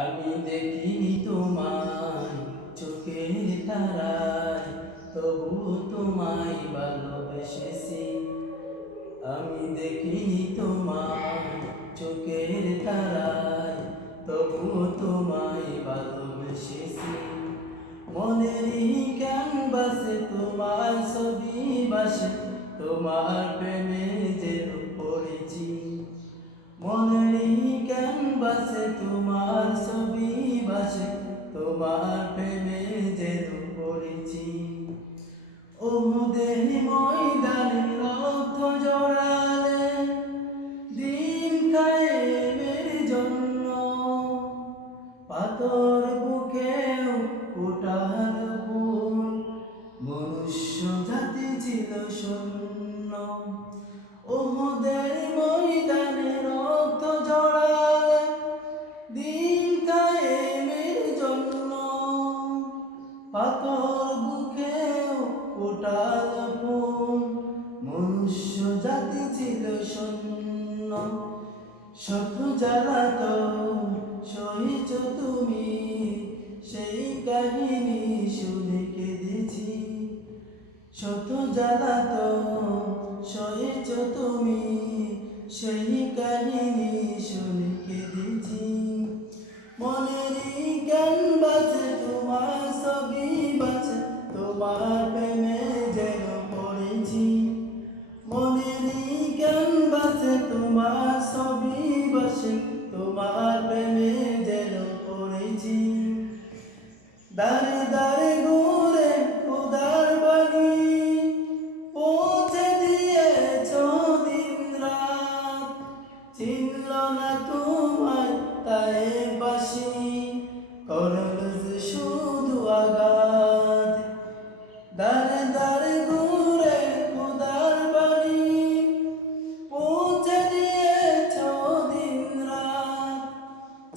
আমি দেখিনি তোমায় চোখের তারায়, তবু তোমায় ভালোবেসেছি। আমি দেখিনি তোমায় চোখের তারায়, তবু তোমায় ভালোবেসেছি। মনেরই ক্যানভাসে তোমার ছবি বাসে, তোমার প্রেমে যেন পড়েছি। মনেরই ক্যানভাসে তোমার ছবি বাসে, তোমার প্রেমে যেন পড়েছি। ওহুদের ময়দানে রক্ত জড়ালে দিন কায়েমের জন্য, পাথর বুকেও ফোটাল ফুল, মনুষ্য জাতি ছিল শূন্য। ওহুদের ময়দানে রক্ত জড়ালে দিন কায়েমের জন্য, পাথর বুকেও ফোটাল ফুল, মনুষ্য জাতি ছিল শূন্য। শত জ্বালাতন সহিছ তুমি, সেই কাহিনী শুনে কেঁদেছি। শত জ্বালাতন সহিছ তুমি, সেই কাহিনী শুনে কেঁদেছি। মনেরই ক্যানভাসে তোমার ছবি বাসে, তোমার প্রেমে যেন পড়েছি। মনেরই ক্যানভাসে তোমার ছবি বাসে, তোমার প্রেমে যেন পড়েছি। দাঁড়ে দাঁড়ে ঘুরে খোদার বাণী পৌঁছে দিয়েছ দিন রাত, চিনল না তোমায় তাই বাসি, করল যে শুধু আঘাত। দাঁড়ে দাঁড়ে ঘুরে খোদার বাণী পৌঁছে দিয়েছ দিন রাত,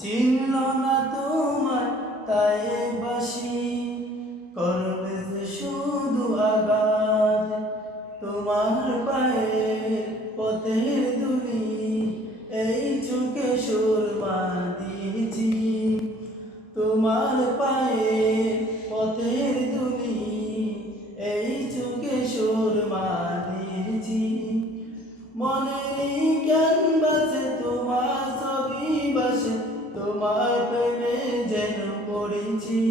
চিনল না তোমায় তাই বাসি, করলে যে শুধু আঘাত। তোমার পায়ের পথের ধুলি এই চোখে সুরমা দিয়েছি। তোমার পায়ের পথের ধুলি এই চোখে সুরমা দিয়েছি। মনেরই ক্যানভাসে তোমার ছবি বাসে, তোমার প্রেমে যেন পড়েছি।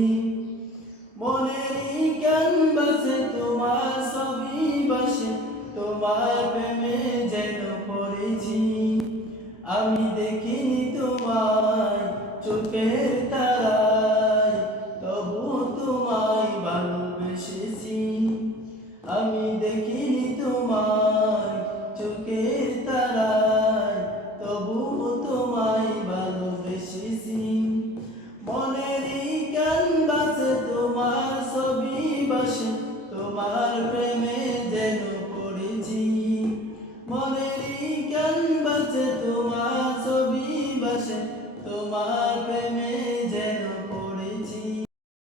মনেরই ক্যানভাসে তোমার ছবি বাসে, তোমার প্রেমে যেন পড়েছি। আমি দেখিনি তোমায় চোখের তারায়,